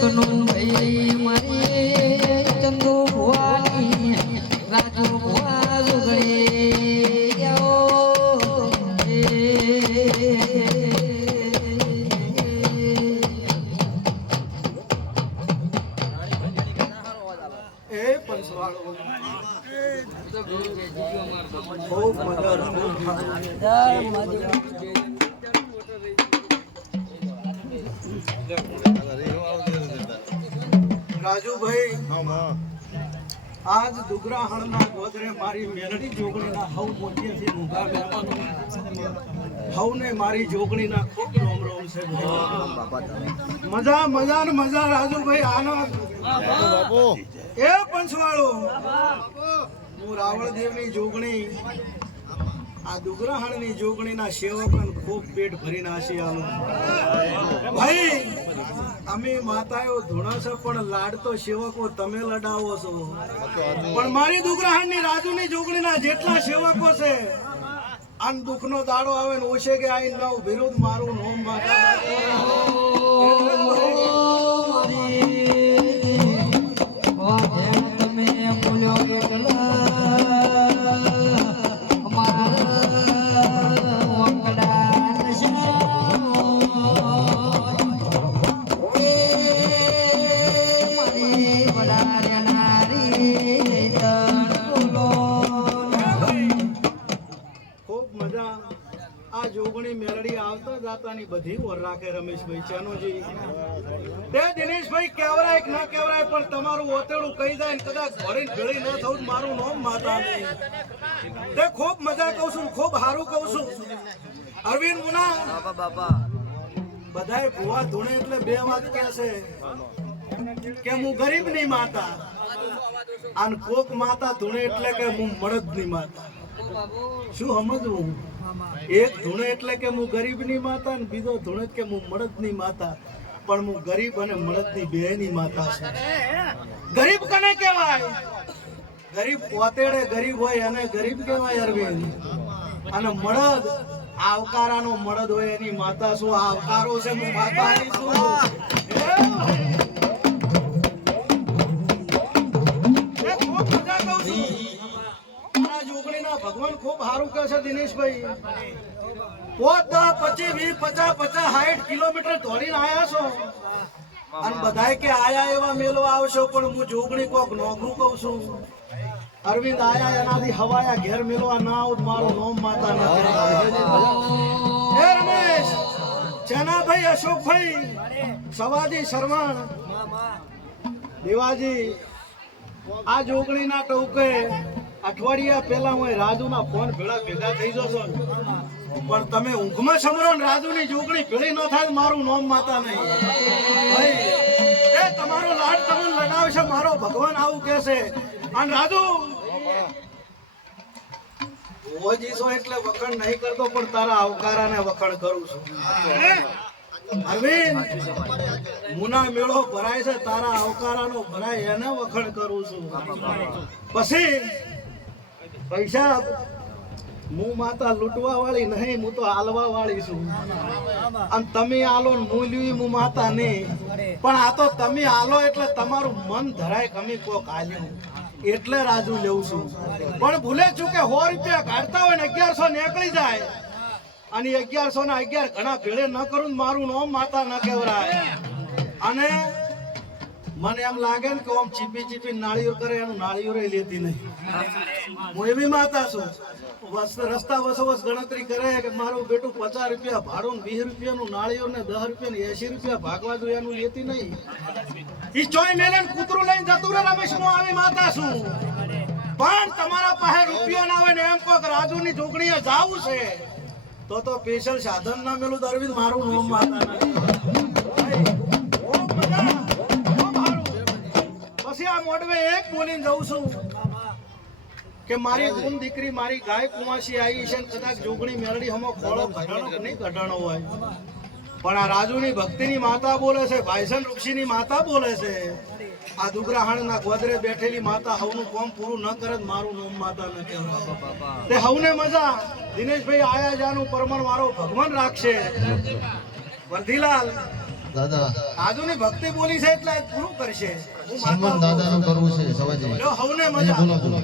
કનોન ભૈરી મારી ચંદુ ભુવાની રાજુ ભુવા જુગડે આવો એ ખૂબ મજા રાજુભાઈ આજ દુગરાહણના ગોદરે મારી મેલડી જોગણીના હવ મોઢેથી ઊંઘા બેઠાનો હવને મારી જોગણીના ખૂબ રોમ રોમ છે. મજા મજા ને મજા રાજુભાઈ આનંદ. એ પંચવાળો. હું રાવળદેવની જોગણી આ દુગ્રહણની જોગણીના સેવકન ખૂબ પેટ ભરીને આશી આલું ભાઈ, અમે માતાઓ ધૂણા છો પણ લાડ તો સેવકો તમે લડાવો છો. પણ મારી દુગ્રહણની રાજુની જોગણીના જેટલા સેવકો છે આન દુઃખનો દાડો આવે ને ઓછે કે આઈ નવ, વિરુદ્ધ મારું નોમ માતા જાતાની બધી ઓર રાખે રમેશભાઈ ચાનુજી. તે દિનેશભાઈ કેવરાય કે ના કેવરાય પણ તમારું ઓતેડું કહી જાય ને કદાચ ભરીને ભેળી ન થવું મારું નામ માતા તે ખૂબ મજા કહું છું ખૂબ સારું કહું છું. અરવિંદ મુના. બધાય ભુવા ધૂણે એટલે બે વાત કહે છે? કે હું ગરીબની માતા. અને કોક માતા ધૂણે એટલે કે હું મળદની માતા. શું સમજવું એક ધૂણે એટલે કે હું ગરીબની માતા ને બીજો ધૂણે કે હું મળદની માતા. પણ હું ગરીબ અને મળદની બેની માતા છું. ગરીબ કને કહેવાય? ગરીબ પોતેડે ગરીબ હોય અને ગરીબ કહેવાય અરવિંદ. અને મળદ આવકારાનો મળદ હોય એની માતા શું આવકારો છે હું માતા એની દિનેશભાઈ. પોત દસ પચીસ પચાસ પચાસ સાઠ કિલોમીટર દોડીને આયા છો. અને બધાય કે આયા એવા મેલવા આવશો, પણ હું જોગણી કોક નોકરું કહું છું. અરવિંદ આયા એનાથી હવાયા ઘેર મેલવા ના આવું મારો નોમ માતા ના રમેશ ચેનાભાઈ અશોકભાઈ, સવાજી શરવણ દેવાજી, આ જોગણીના ટોકે અઠવાડિયા પહેલા હું રાજુના ફોન ભેળા ભેગા થઈ જશો પણ તમે ઊંઘમાં સમરો ને, રાજુની જોગણી ભેળી ન થાય મારું નામ માતા નહીં. એ તમારો લાડ તમને લડાવશે મારો ભગવાન આવું કહેશે. અને રાજુ ઓજીસો એટલે વખણ નહીં કરતો, પણ તારા આવકારાને વખાણ કરું છું. અરવિંદ મુના મેળો ભરાય છે, તારા આવકારાનો ભરાય એને વખાણ કરું છું. પછી પૈસા હું માતા લૂંટવા વાળી નહીં, હું તો હાલવા વાળી છું. અને તમે હાલો ને હું માતા નહીં. પણ આ તો તમે હાલો એટલે તમારું મન ધરાય કમી કોક હાલ્યું. એટલે રાજુ લેવું છું. પણ ભૂલે છું કે સો રૂપિયા કાઢતા હોય ને અગિયારસો નીકળી જાય. અને અગિયારસો ને અગિયાર ઘણા ભેળે ન કરું મારું નામ માતા ન કહેવરાય અને મને એમ લાગે ને કે આમ ચીપી ચીપી નાળીઓ કરે, એનું નાળિયેર લેતી નહીં. હું એવી માતા છું. રસ્તા રસ્તા વસોવસ ગણતરી કરે કે મારું બેટું પચાસ રૂપિયા ભાડું વીસ રૂપિયાનું નાળીઓ ને દસ રૂપિયા ને એસી રૂપિયા ભાગવા જોઈએ એનું લેતી નહીં. ઈ ચોય મેલે કૂતરું લઈને જતું રે રમેશ હું આવી માતા છું? પણ તમારા પાસે રૂપિયો ના આવે ને એમ કોક રાજુની જોગણીએ જાવું છે. તો તો સ્પેશિયલ સાધન ના મેલું તો મારું નામ માતા નથી. મોડવે જઉં છું. કે મારી ઊન દીકરી, મારી ગાય કુમાસી આવી છે કદાચ જોગણી મેળડી હમો ખોળો ઘટાડો નહીં ઘટાડો હોય. પણ આ રાજુની ભક્તિની માતા બોલે છે, ભાઈસન ઋષિની માતા બોલે છે. આ દુગરાહાણના ગોદરે બેઠેલી માતા હવનું કોમ પૂરું ન કરે મારું નામ માતા ન તે હવને મજા. દિનેશભાઈ આયા જાનું પરમણ મારો ભગવાન રાખશે. વર્ધીલાલ દાદા. આજુની ભક્તિ બોલી છે એટલે પૂરું કરશે. સન્માન દાદા દાદાનું કરવું છે બોલો બોલો.